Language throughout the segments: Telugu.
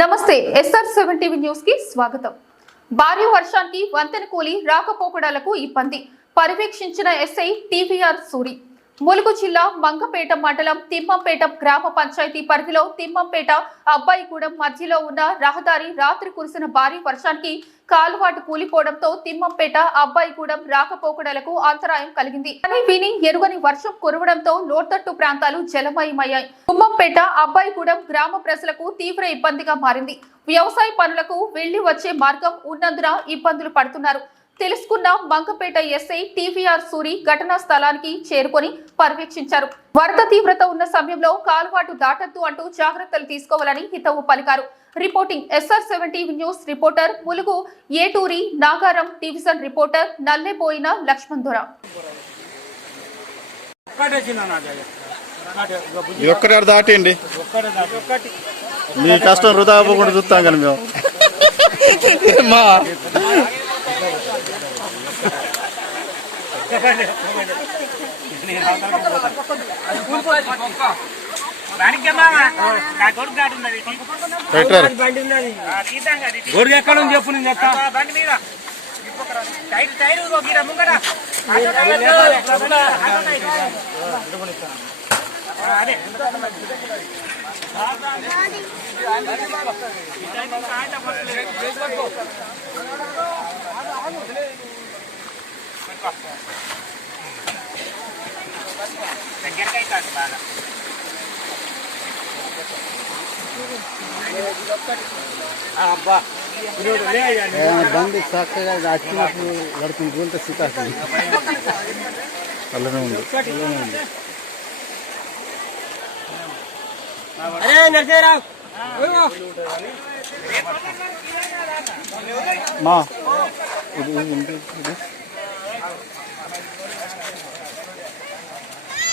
నమస్తే ఎస్ఆర్ సెవెన్ టీవీ న్యూస్కి స్వాగతం. భారీ వర్షానికి వంతెన కూలి రాకపోకడాలకు ఇబ్బంది. పర్యవేక్షించిన ఎస్ఐ టీవీఆర్ సూరి. ములుగు జిల్లా మంగపేట మండలం తిమ్మంపేట గ్రామ పంచాయతీ పరిధిలో తిమ్మంపేట అబ్బాయిగూడెం మధ్యలో ఉన్న రహదారి రాత్రి కురిసిన భారీ వర్షానికి కాలువాటు కూలిపోవడంతో తిమ్మంపేట అబ్బాయిగూడెం రాకపోకడలకు అంతరాయం కలిగింది. అని విని ఎరుగని వర్షం కురవడంతో లోతట్టు ప్రాంతాలు జలమయమయ్యాయి. తుమ్మంపేట అబ్బాయిగూడెం గ్రామ ప్రజలకు తీవ్ర ఇబ్బందిగా మారింది. వ్యవసాయ పనులకు వెళ్ళి వచ్చే మార్గం ఉన్నందున ఇబ్బందులు పడుతున్నారు. తెలుసుకున్న మంగపేట ఎస్ఐ టీవీఆర్ సూరి ఘటనా స్థలానికి చేరుకొని పర్యవేక్షించారు. వరద తీవ్రత ఉన్న సమయంలో కాలువాటు దాటద్దు అంటూ జాగ్రత్తలు తీసుకోవాలని హితవు పలికారు. Reporting SR seven TV news reporter Mulugu Eturi Nagaram division reporter Nallaboina Laxman దొర ఒక్కటే దాటండి. మీ కష్టం వృధా అవ్వకుండా చూస్తాం కానీ మేము. గొడుగు ఎక్కడ ఉంది చెప్పు నేను చెప్తా. బండి మీద టైర్ టైర్ ఇదిగో అదే ముంగట ఆటో టైర్ ఆటో టైర్. ఆ, అదే దగ్గరకి అవుతుంది బాగా అబ్బా బండి చక్కగా వచ్చినప్పుడు గడుపుని గోలితే సుఖాస్తుంది అలానే ఉంది అరే నరసేరావు మా ఇది ఇది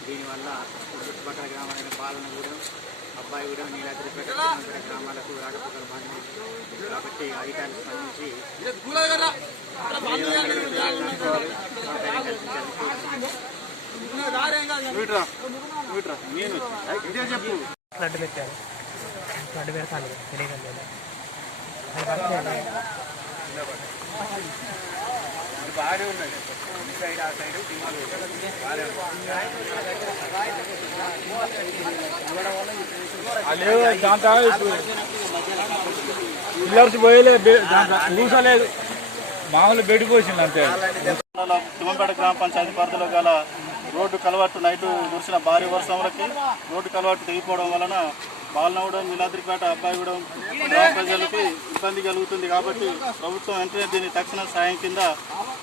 దీనివల్ల చుట్టుపక్కల గ్రామాలైన పాలనగూడెం అబ్బాయిగూడెం నీలాద్రిపేట గ్రామాలకు రాకపోకల బాధ కాబట్టి అధికారులు స్పందించి వీట్రా. వీట్రా. నేను ఇదే చెప్పు. ఫ్లడ్ పెట్టారు. ఫ్లడ్ పెడతాను. తెలియదు బాగానే ఉన్నది ఈ సైడ్ ఆ సైడ్ బాగానే పిల్లర్స్ పోయలే ఊసలేదు మామూలు బెడ్ పోసింది అంతే. తిమ్మంపేట గ్రామ పంచాయతీ పరిధిలో గల రోడ్డు కలవట్టు నైటు కురిసిన భారీ వర్షములకి రోడ్డు కలవట్టు తెగిపోవడం వలన బాలనగూడెం నీలాద్రిపేట అబ్బాయిగూడెం గ్రామ ప్రజలకి ఇబ్బంది కలుగుతుంది కాబట్టి ప్రభుత్వం వెంటనే దీన్ని తక్షణ సాయం కింద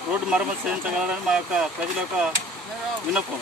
రోడ్డు మరమ్మతు చేయించగలరని మా యొక్క ప్రజల యొక్క విన్నపం.